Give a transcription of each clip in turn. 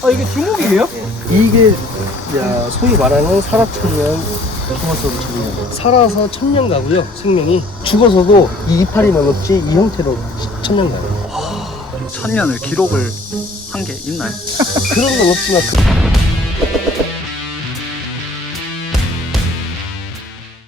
아, 이게 주목이에요? 이게 소위 말하는 살아천년 죽어서도 천년, 살아서 천년 가고요. 생명이 죽어서도 이 이파리만 없지 이 형태로 천년 가요. 천년을 기록을 한 게 있나요? 그런 건 없지만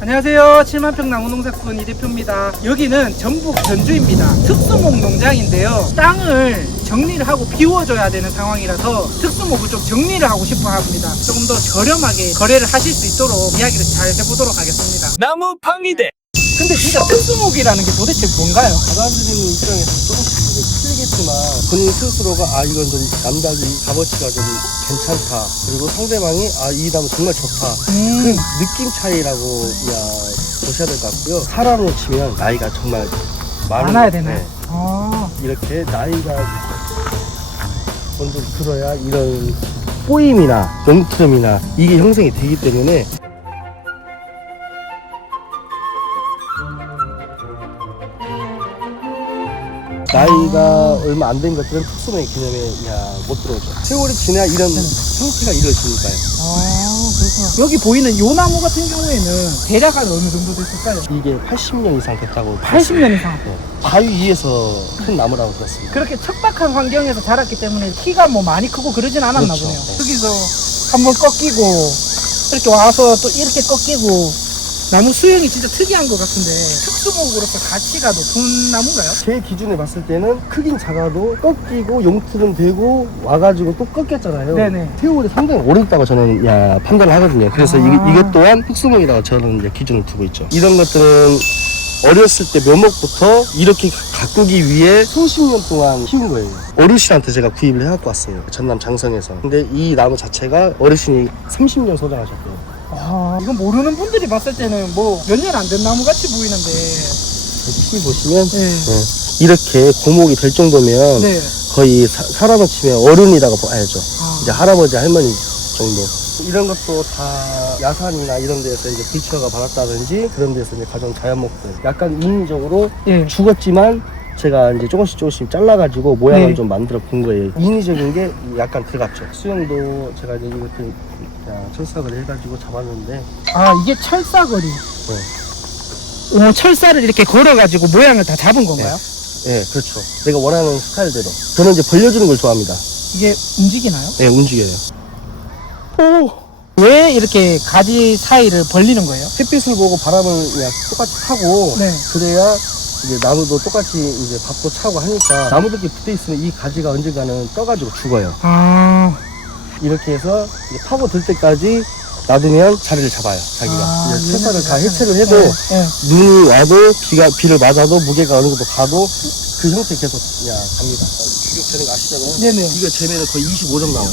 안녕하세요. 7만평 나무농사꾼 이 대표입니다. 여기는 전북 전주입니다. 특수목 농장인데요. 땅을 정리를 하고 비워줘야 되는 상황이라서 특수목을 좀 정리를 하고 싶어 합니다. 조금 더 저렴하게 거래를 하실 수 있도록 이야기를 잘 해보도록 하겠습니다. 나무 팡이대. 근데 진짜 특수목이라는 게 도대체 뭔가요? 받아들이는 입장에서 조금씩 틀리겠지만 본인 스스로가 이건 좀 남달리 값어치가 좀 괜찮다, 그리고 상대방이 이 나무 정말 좋다, 그 느낌 차이라고 보셔야 될 것 같고요. 사람으로 치면 나이가 정말 많아야 되나요? 네. 아, 이렇게 나이가 먼저 들어야 이런 꼬임이나 용트름이나 이게 형성이 되기 때문에 나이가 얼마 안 된 것들은 특수목의 개념에 못 들어오죠. 세월이 지나야 이런 형태가 이루어지니까요. 그렇구나. 여기 보이는 요 나무 같은 경우에는 대략 한 어느 정도 됐을까요? 이게 80년 이상 됐다고 80년 이상. 네. 바위 위에서 큰 나무라고 들었습니다. 그렇게 척박한 환경에서 자랐기 때문에 키가 뭐 많이 크고 그러진 않았나 그렇죠. 보네요. 네. 여기서 한번 꺾이고 이렇게 와서 또 이렇게 꺾이고, 나무 수영이 진짜 특이한 것 같은데 특수목으로서 가치가 높은 나무인가요? 제 기준에 봤을 때는 크긴 작아도 꺾이고 용트름 되고 와가지고 또 꺾였잖아요. 네네. 세월이 상당히 오래됐다고 저는 판단을 하거든요. 그래서 이것 또한 특수목이라고 저는 이제 기준을 두고 있죠. 이런 것들은 어렸을 때 묘목부터 이렇게 가꾸기 위해 수십 년 동안 키운 거예요. 어르신한테 제가 구입을 해갖고 왔어요. 전남 장성에서. 근데 이 나무 자체가 어르신이 30년 소장하셨대요. 이건 모르는 분들이 봤을 때는 뭐 몇 년 안 된 나무 같이 보이는데. 여기 보시면 네. 이렇게 고목이 될 정도면 네. 거의 사람을 치면 어른이라고 봐야죠. 이제 할아버지 할머니 정도. 이런 것도 다 야산이나 이런 데서 이제 불치어가 받았다든지 그런 데서 이제 가져온 자연목들. 약간 인위적으로 예. 죽었지만 제가 이제 조금씩 잘라가지고 모양을 네. 좀 만들어 본 거예요. 인위적인 게 약간 들어갔죠. 수영도 제가 이제 이렇게 철사를 해가지고 잡았는데. 이게 철사거리. 네. 철사를 이렇게 걸어가지고 모양을 다 잡은 건가요? 네, 그렇죠. 내가 원하는 스타일대로. 저는 이제 벌려주는 걸 좋아합니다. 이게 움직이나요? 네, 움직여요. 왜 이렇게 가지 사이를 벌리는 거예요? 햇빛을 보고 바람을 그냥 똑같이 타고, 네. 그래야 이제 나무도 똑같이 이제 밥도 차고 하니까 나무들끼리 붙어 있으면 이 가지가 언젠가는 떠가지고 죽어요. 이렇게 해서 이제 파고 들 때까지 놔두면 자리를 잡아요, 자기가. 이제 철사를 다 해체를 해도 눈이 와도 비를 맞아도 무게가 어느 정도 가도 그 형태 계속 갑니다. 규격 재는 거 아시잖아요. 네네. 이거 재면은 거의 25점 나와요.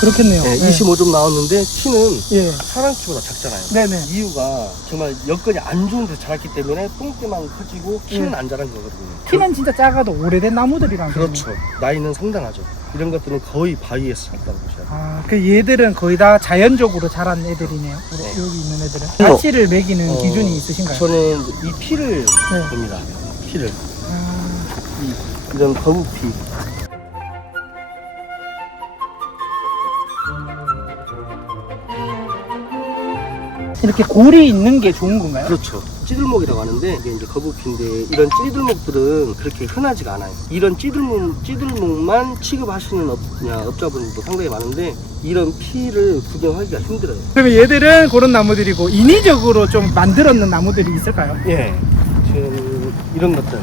그렇겠네요. 네, 25점 나왔는데 키는 예. 사람 키보다 작잖아요. 네네. 이유가 정말 여건이 안 좋은 데서 자랐기 때문에 똥대만 커지고 키는 안 자란 거거든요. 키는 진짜 작아도 오래된 나무들이란 그렇죠. 나이는 상당하죠. 이런 것들은 거의 바위에서 자랐다고 보셔야 돼요. 그 얘들은 거의 다 자연적으로 자란 애들이네요. 네. 여기 있는 애들은. 가치를 매기는 기준이 있으신가요? 저는 이 피를 네. 봅니다. 피를. 이런 거북피. 이렇게 골이 있는 게 좋은 건가요? 그렇죠. 찌들목이라고 하는데 이게 이제 거북피인데 이런 찌들목들은 그렇게 흔하지가 않아요. 이런 찌들목만 취급하시는 업자분들도 상당히 많은데 이런 피를 구경하기가 힘들어요. 그러면 얘들은 그런 나무들이고 인위적으로 좀 만들었는 나무들이 있을까요? 예. 지금 이런 것들.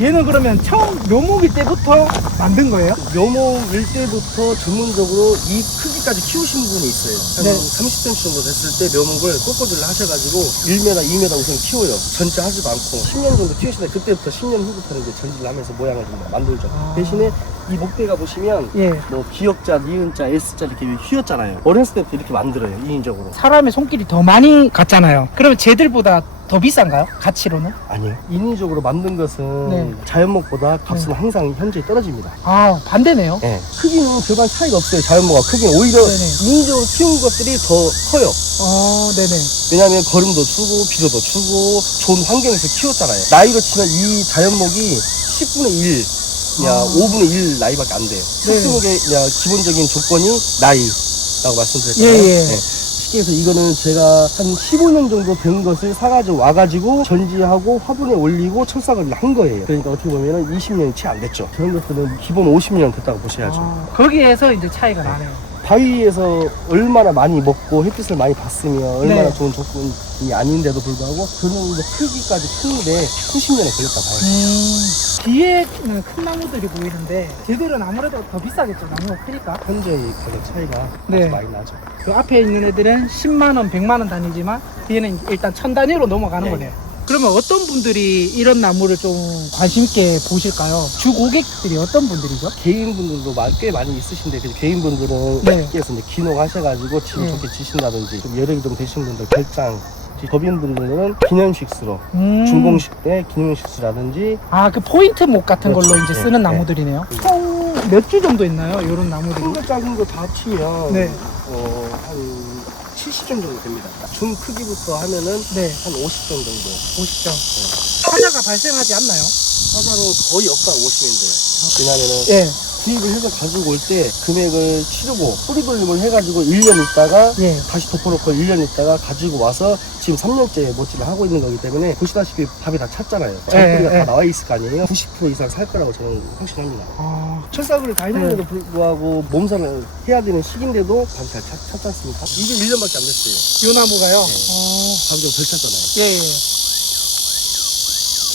얘는 그러면 처음 묘목일 때부터 만든 거예요? 묘목일 때부터 전문적으로 이 크기까지 키우신 분이 있어요. 한 네. 30cm 정도 됐을 때 묘목을 꼬꼬들을 하셔가지고 1m, 2m 우선 키워요. 전체 하지도 않고 10년 정도 키우시다 그때부터 10년 후부터는 이제 전지를 하면서 모양을 좀 만들죠. 대신에 이 목대가 보시면 예. 뭐 기역자, 니은자, S자 이렇게 휘었잖아요. 어렸을 때부터 이렇게 만들어요. 인위적으로. 사람의 손길이 더 많이 갔잖아요. 그러면 쟤들보다 더 비싼가요? 가치로는? 아니요. 인위적으로 만든 것은 네. 자연목보다 값은 항상 현저히 떨어집니다. 반대네요. 네. 크기는 별반 차이가 없어요. 자연목과 크기는 오히려 네네. 인위적으로 키운 것들이 더 커요. 네네. 왜냐하면 거름도 주고 비료도 주고 좋은 환경에서 키웠잖아요. 나이로 치면 이 자연목이 10분의 1 그냥 5분의 1 나이밖에 안 돼요. 특수목의 그냥 기본적인 조건이 나이라고 말씀드렸잖아요. 예, 예. 네. 쉽게 해서 이거는 제가 한 15년 정도 된 것을 사가지고 와가지고 전지하고 화분에 올리고 철사거리를 한 거예요. 그러니까 어떻게 보면 20년이 채 안 됐죠. 저런 것들은 기본 50년 됐다고 보셔야죠. 거기에서 이제 차이가 나네요. 바위에서 얼마나 많이 먹고 햇빛을 많이 봤으면 얼마나 네. 좋은 조건이 아닌데도 불구하고 저는 이제 크기까지 크는데 수십 년이 걸렸다 봐요. 뒤에는 큰 나무들이 보이는데 쟤들은 아무래도 더 비싸겠죠. 나무가 크니까. 현저히 가격 차이가 네. 아주 많이 나죠. 그 앞에 있는 애들은 10만원, 100만원 단위지만 뒤에는 일단 1000단위로 넘어가는 네. 거네요. 그러면 어떤 분들이 이런 나무를 좀 관심 있게 보실까요? 주 고객들이 어떤 분들이죠? 개인분들도 꽤 많이 있으신데 그 개인분들은 네. 쉽게해서 이제 기농하셔가지고 지금 네. 좋게 지신다든지 좀 여력이 좀 되신 분들 결장, 법인분들은 기념식수로 중공식 때 기념식수라든지 아, 그 포인트 목 같은 그렇죠. 걸로 이제 네, 쓰는 네. 나무들이네요. 총 몇 주 정도 있나요? 이런 나무들이? 큰 거 작은 거 다 합치면 네. 한 70점 정도 됩니다. 중 크기부터 하면은 네. 한 50점 정도. 50점. 하자가 발생하지 않나요? 하자는 거의 없다고 보시면 돼요. 왜냐면은 예. 구입을 해서 가지고 올 때 금액을 치르고 뿌리 돌림을 해가지고 1년 있다가 예. 다시 덮어놓고 1년 있다가 가지고 와서 지금 3년째 모찌를 하고 있는 거기 때문에 보시다시피 밥이 다 찼잖아요. 잘뿌리가 예. 다 나와 있을 거 아니에요. 90% 이상 살 거라고 저는 확신합니다. 아, 철사구를 다 했는데도 네. 불구하고 몸살을 해야 되는 시기인데도 밥이 잘 찼지 않습니까? 이게 1년밖에 안 됐어요. 요 나무가요? 네. 밥이 좀 덜 찼잖아요. 예, 예.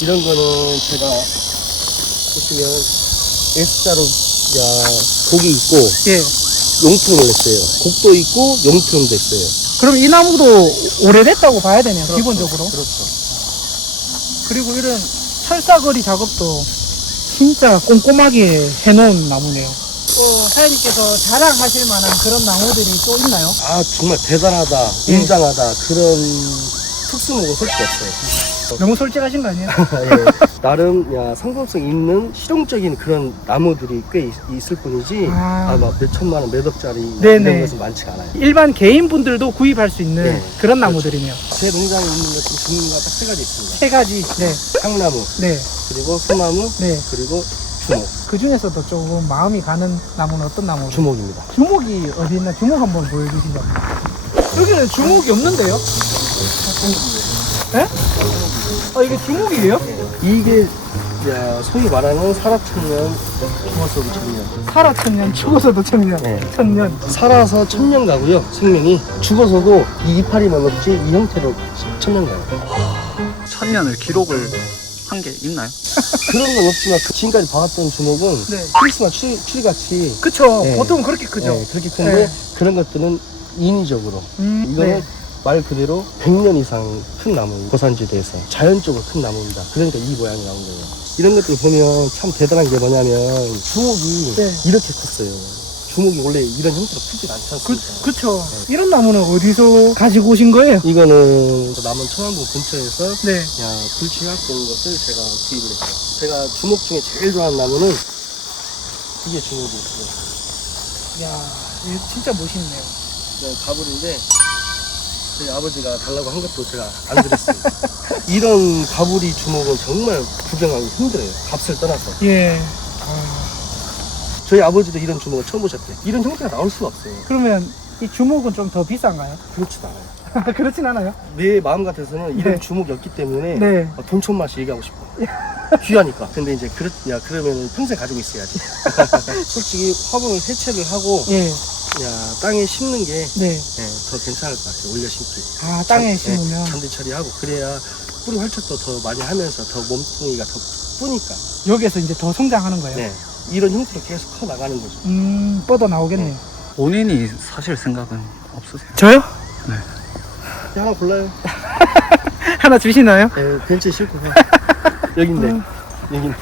이런 거는 제가 보시면 S자로 곡이 있고 예. 용트름을 냈어요. 곡도 있고 용트름도 했어요. 그럼 이 나무도 오래됐다고 봐야 되네요, 기본적으로. 그렇죠. 그리고 이런 철사거리 작업도 진짜 꼼꼼하게 해놓은 나무네요. 사장님께서 자랑하실 만한 그런 나무들이 또 있나요? 아 정말 대단하다, 예. 웅장하다 그런 특수목은 솔직히 없어요. 너무 솔직하신 거 아니에요? 예, 나름 상품성 있는 실용적인 그런 나무들이 꽤 있을 뿐이지 아. 아마 몇 천만 원, 몇 억짜리 네네. 이런 것은 많지가 않아요. 일반 개인분들도 구입할 수 있는 네. 그런 나무들이네요. 제 농장에 있는 것은 종류가 딱 세 가지 있습니다. 세 가지. 네. 향나무, 네. 그리고 소나무, 네. 그리고 주목. 그 중에서도 조금 마음이 가는 나무는 어떤 나무죠? 주목입니다. 주목이 어디 있나? 주목 한번 보여주시죠. 여기는 주목이 없는데요? 예? 이게 주목이에요? 이게 소위 말하는 살아천년, 죽어서도 천년. 살아 천년, 죽어서도 천년. 네. 천년. 살아서 천년 가고요, 생명이. 죽어서도 이 이파리만 없지 이 형태로 천년 가요. 1000년을 기록을 한 게 있나요? 그런 건 없지만 지금까지 봐왔던 주목은 네. 크리스마스 트리같이 그쵸. 네. 보통 그렇게 크죠. 네, 그렇게 큰데 네. 그런 것들은 인위적으로 이거는 네. 말 그대로 100년 이상 큰 나무, 고산지대에서 자연적으로 큰 나무입니다. 그러니까 이 모양이 나온 거예요. 이런 것들 보면 참 대단한 게 뭐냐면 주목이 네. 이렇게 컸어요. 주목이 원래 이런 형태로 크지 않지 않습니까? 그쵸. 이런 나무는 어디서 가지고 오신 거예요? 이거는 남원 청안군 근처에서 네. 굴치학된 것을 제가 구입을 했어요. 제가 주목 중에 제일 좋아하는 나무는 이게 주목이었어요. 이야, 이거 진짜 멋있네요. 가불인데 저희 아버지가 달라고 한 것도 제가 안 드렸어요. 이런 가불이 주목은 정말 구경하기 힘들어요. 값을 떠나서. 예. 저희 아버지도 이런 주먹을 처음 보셨대요. 이런 형태가 나올 수가 없어요. 그러면 이 주목은 좀 더 비싼가요? 그렇지도 않아요. 그렇진 않아요? 내 마음 같아서는 이런 네. 주먹이었기 때문에 네. 돈촌 맛이 얘기하고 싶어. 귀하니까. 근데 이제 그러면 평생 가지고 있어야지. 솔직히 화분을 해체를 하고 예. 땅에 심는 게 네. 더 괜찮을 것 같아요. 올려 심기. 아, 땅에 심으면. 잔디 처리하고 그래야 뿌리 활착도 더 많이 하면서 더 몸뚱이가 더 뿌니까. 여기에서 이제 더 성장하는 거예요? 네. 이런 형태로 계속 커 나가는 거죠. 뻗어 나오겠네요. 본인이 사실 생각은 없으세요? 저요? 하나 골라요. 하나 주시나요? 네, 벤치에 싣고 가. 여긴데. 여긴데.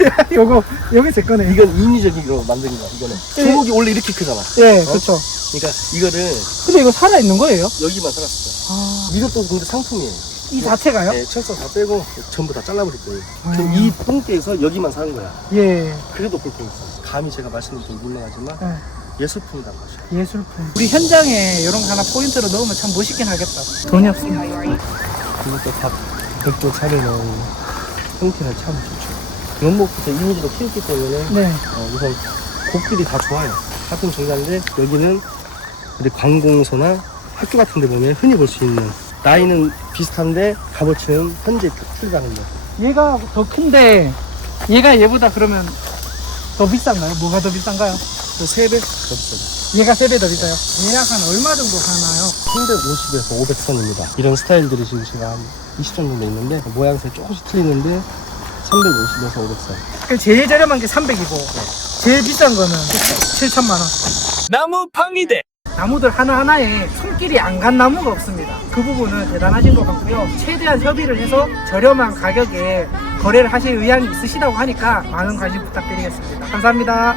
요게 제 거네요. 이건 인위적으로 만든 거야. 이거는 주먹이 원래 이렇게 크잖아. 예, 그렇죠. 그러니까 이거를 근데 이거 살아 있는 거예요? 여기만 살았어요. 아, 이것도 근데 상품이에요. 이 자체가요? 네, 철사 다 빼고 전부 다 잘라버릴 거예요. 아. 그럼 이 똥개에서 여기만 사는 거야. 예. 그래도 볼거 있어. 감히 제가 말씀드리면 물론하지만 예. 예술품이라는 거죠. 예술품. 우리 현장에 이런 거 하나 포인트로 넣으면 참 멋있긴 하겠다. 돈이 없습니다. 그리고 또 밥 백도 차리는 형태는 참 좋죠. 연목부터 이미지로 키웠기 때문에 네. 우선 곡들이 다 좋아요. 같은 종자인데 여기는 우리 관공서나 학교 같은 데 보면 흔히 볼 수 있는, 나이는 비슷한데 값어치는 현재 출가는 거. 얘가 더 큰데 얘가 얘보다 그러면 더 비싼가요? 뭐가 더 비싼가요? 또 3배 더 비싸죠. 얘가 3배 더 비싸요? 얘약 한 얼마 정도 하나요? 350에서 500선입니다. 이런 스타일들이 지금 제가 한 20점 정도 있는데 모양새 조금씩 틀리는데 350에서 500선. 제일 저렴한 게 300이고 제일 비싼 거는 7천만 원. 나무 팡이대. 나무들 하나하나에 손길이 안 간 나무가 없습니다. 그 부분은 대단하신 것 같고요. 최대한 협의를 해서 저렴한 가격에 거래를 하실 의향이 있으시다고 하니까 많은 관심 부탁드리겠습니다. 감사합니다.